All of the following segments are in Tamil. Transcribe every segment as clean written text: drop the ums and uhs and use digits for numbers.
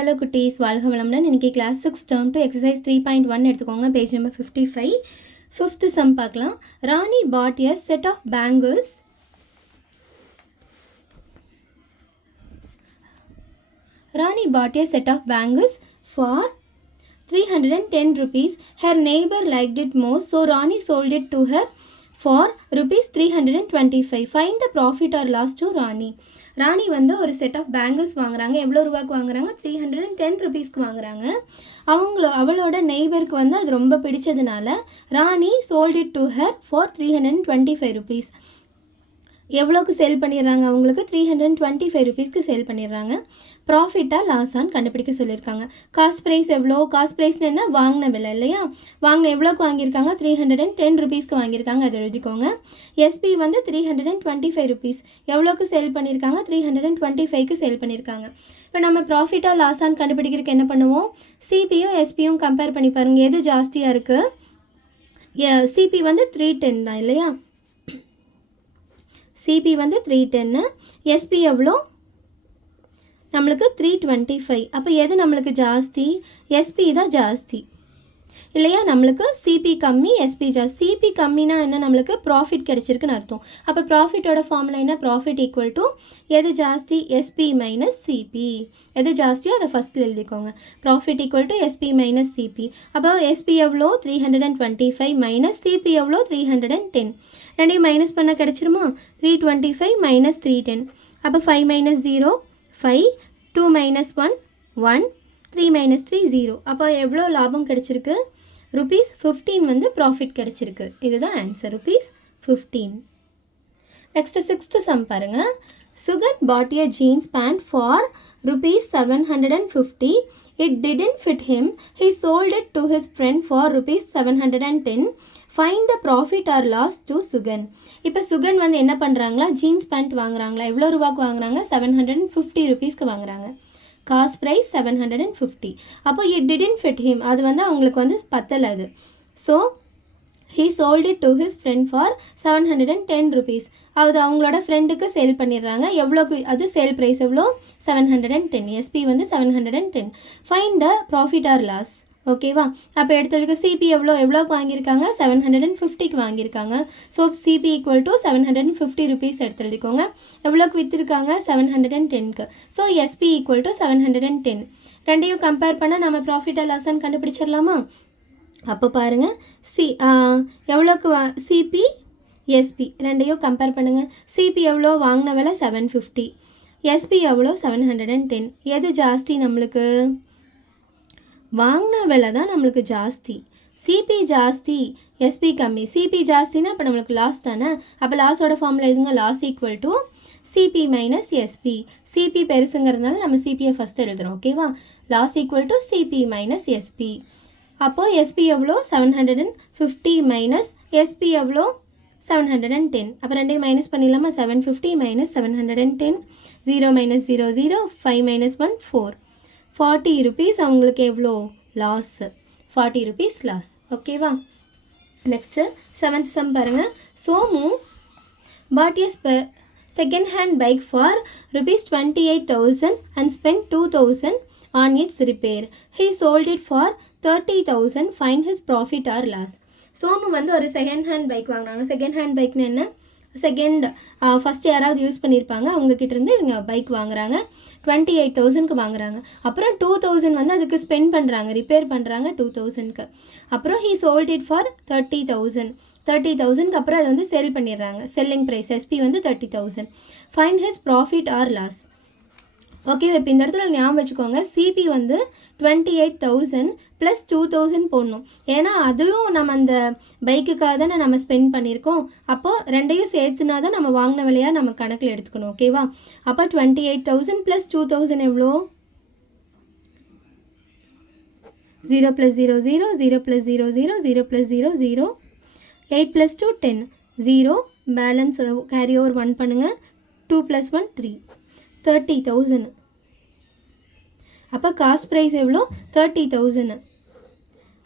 Hello குட்டீஸ், வாழ்க வளமுடன். இன்னைக்கு கிளாஸ் 6 டர்ம் டு எக்ஸசைஸ் 3.1 எடுத்துக்கோங்க. Page number 55. ஃபிஃப்த் சம் பார்க்கலாம். ராணி bought a set of bangles. Rani bought a set of bangles for 310 rupees. Her neighbor liked it more, so Rani sold it to her for rupees 325. Find the profit or loss to Rani. ராணி வந்து ஒரு செட் ஆஃப் பேங்கிள்ஸ் வாங்குறாங்க. எவ்வளோ ரூபாய்க்கு வாங்குறாங்க? 310 ருபீஸ்க்கு வாங்குறாங்க. அவளோட நெய்பருக்கு வந்து அது ரொம்ப பிடிச்சதுனால Rani sold it to her for 325 rupees. எவ்வளோக்கு சேல் பண்ணிடுறாங்க? அவங்களுக்கு 325 ருபீஸ்க்கு சேல் பண்ணிடுறாங்க. ப்ராஃபிட்டாக லாஸான்னு கண்டுபிடிக்க சொல்லியிருக்காங்க. காஸ்ட் ப்ரைஸ் எவ்வளோ? காஸ்ட் ப்ரைஸ்னு என்ன? வாங்கின விலை இல்லையா? எவ்வளோக்கு வாங்கியிருக்காங்க? 310 ருபீஸ்க்கு வாங்கியிருக்காங்க. அதை எழுதிக்கோங்க. எஸ்பி வந்து 325 ருபீஸ். எவ்வளோக்கு சேல் பண்ணியிருக்காங்க? 325க்கு சேல் பண்ணியிருக்காங்க. இப்போ நம்ம ப்ராஃபிட்டாக லாஸான்னு கண்டுபிடிக்கிறதுக்கு என்ன பண்ணுவோம்? சிபியும் எஸ்பியும் கம்பேர் பண்ணி பாருங்கள். எது ஜாஸ்தியாக இருக்குது? சிபி வந்து 310 தான் இல்லையா? சிபி வந்து 310, எஸ்பி எவ்வளோ? நம்மளுக்கு 325. அப்போ எது நம்மளுக்கு ஜாஸ்தி? எஸ்பி தான் ஜாஸ்தி இல்லையா? நம்மளுக்கு சிபி கம்மி, எஸ்பி ஜாஸ்தி. சிபி கம்மினா என்ன? நம்மளுக்கு ப்ராஃபிட் கிடச்சிருக்குன்னு அர்த்தம். அப்போ ப்ராஃபிட்டோட ஃபார்முலா என்ன? ப்ராஃபிட் ஈக்குவல் டு எது ஜாஸ்தி? SP minus CP. எது ஜாஸ்தியோ அதை ஃபஸ்ட்டில் எழுதிக்கோங்க. Profit equal to SP minus CP. அப்போ எஸ்பி எவ்வளோ? 325 மைனஸ் சிபி எவ்வளோ? 310. ரெண்டையும் மைனஸ் பண்ண கிடச்சிருமா? 325 மைனஸ் 310. அப்போ 5 மைனஸ் 0 5, 2 மைனஸ் 1 1, 3 மைனஸ் 3 0. அப்போ எவ்வளோ லாபம் கிடச்சிருக்கு? rupees 15 வந்து ப்ராஃபிட் கிடச்சிருக்கு. இதுதான் answer, rupees 15. Next 6th some பாருங்க. Sugan bought a jeans pant for rupees 750. It didn't fit him. He sold it to his friend for rupees 710. Find the profit or loss to Sugan. இப்போ சுகன் வந்து என்ன பண்ணுறாங்களா? ஜீன்ஸ் பேண்ட் வாங்குறாங்களா? எவ்வளோ ரூபாய்க்கு வாங்குறாங்க? 750 ருபீஸ்க்கு வாங்குறாங்க. Cost price 750. அப்போ இட் டிடன்ட் ஃபிட் ஹிம், அது வந்து அவங்களுக்கு வந்து பத்தலை அது. So he sold it to his friend for 710 rupees. அது அவங்களோட ஃப்ரெண்டுக்கு சேல் பண்ணிடுறாங்க. எவ்வளோக்கு? அது சேல் ப்ரைஸ் எவ்வளோ? 710. எஸ்பி வந்து 710. Find the profit or loss. ஓகேவா? அப்போ எடுத்துக்க சிபி எவ்வளோக்கு வாங்கியிருக்காங்க? 750க்கு வாங்கியிருக்காங்க. So CP equal to 750 rupees எடுத்துக்கோங்க. எவ்வளோக்கு விற்றுருக்காங்க? 710க்கு. So SP equal to 710. ரெண்டையும் கம்பேர் பண்ணால் நம்ம ப்ராஃபிட்டாக லாஸான்னு கண்டுபிடிச்சிடலாமா? அப்போ பாருங்கள், எவ்வளோக்கு சிபி எஸ்பி ரெண்டையும் கம்பேர் பண்ணுங்கள். சிபி எவ்வளோ? வாங்கின விலை 750. எஸ்பி எவ்வளோ? 710. எது ஜாஸ்தி நம்மளுக்கு? வாங்கின விலை தான் நம்மளுக்கு ஜாஸ்தி. சிபி ஜாஸ்தி, எஸ்பி கம்மி. சிபி ஜாஸ்தின்னா அப்போ நம்மளுக்கு லாஸ் தானே. அப்போ லாஸோட ஃபார்முலா எழுதுங்க. Loss equal to CP minus SP. CP பெருசுங்கிறதுனால நம்ம சிபியை ஃபஸ்ட் எழுதுகிறோம். ஓகேவா? Loss equal to CP minus SP. அப்போது எஸ்பி எவ்வளோ? 750 மைனஸ் எஸ்பி எவ்வளோ? 710. அப்போ ரெண்டையும் மைனஸ் பண்ணிடலாமா? 750 மைனஸ் 710. 0 minus 0 0, 5 minus 1 4. 40 ருபீஸ் அவங்களுக்கு எவ்வளோ? லாஸ். 40 rupees loss. ஓகேவா? நெக்ஸ்ட்டு 7th சம் பாருங்கள். Somu bought a second hand bike for rupees 28,000 and spent 2,000 on its repair. He sold it for 30,000. Find his profit or loss. Somu வந்து ஒரு செகண்ட் ஹேண்ட் பைக் வாங்குறாங்க. செகண்ட் ஹேண்ட் பைக்னு என்ன? ஃபஸ்ட்டு யாராவது யூஸ் பண்ணியிருப்பாங்க, அவங்கக்கிட்டேருந்து இவங்க பைக் வாங்குறாங்க. 28,000க்கு வாங்குறாங்க. அப்புறம் 2,000 வந்து அதுக்கு ஸ்பெண்ட் பண்ணுறாங்க, ரிப்பேர் பண்ணுறாங்க 2,000க்கு. அப்புறம் ஹீ சோல்ட் இட் ஃபார் 30,000. 30,000க்கு அப்புறம் அதை வந்து செல் பண்ணிடுறாங்க. செல்லிங் ப்ரைஸ் எஸ்பி வந்து 30,000. Find his profit or loss. Okay, இப்போ இந்த இடத்துல ஞாபகம் வச்சுக்கோங்க. சிபி வந்து 28,000 ப்ளஸ் 2,000 போடணும். ஏன்னா அதுவும் நம்ம அந்த பைக்குக்காக தானே நம்ம ஸ்பெண்ட் பண்ணியிருக்கோம். அப்போது ரெண்டையும் சேர்த்துனா தான் நம்ம வாங்கின விலையாக நம்ம கணக்கில் எடுத்துக்கணும். ஓகேவா? அப்போ 28,000 ப்ளஸ் 2,000 எவ்வளோ? 0 plus 0 0, 0 plus 0 0, 0 plus 0 0, 8 plus 2 10, 0 balance carry over 1 பண்ணுங்கள். 2 ப்ளஸ் 1 3, 30,000. அப்போ காஸ்ட் ப்ரைஸ் எவ்வளோ? 30,000.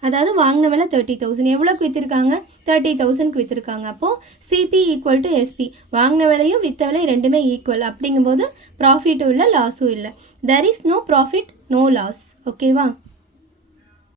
அதாவது வாங்கின விலை 30,000. எவ்வளோக்கு விற்றுருக்காங்க? 30,000க்கு விற்றுருக்காங்க. அப்போது சிபி ஈக்குவல் டு எஸ்பி. வாங்கின விலையும் விற்ற விலை ரெண்டுமே ஈக்குவல். அப்படிங்கும்போது ப்ராஃபிட்டும் இல்லை லாஸும் இல்லை. There is no profit no loss. ஓகேவா?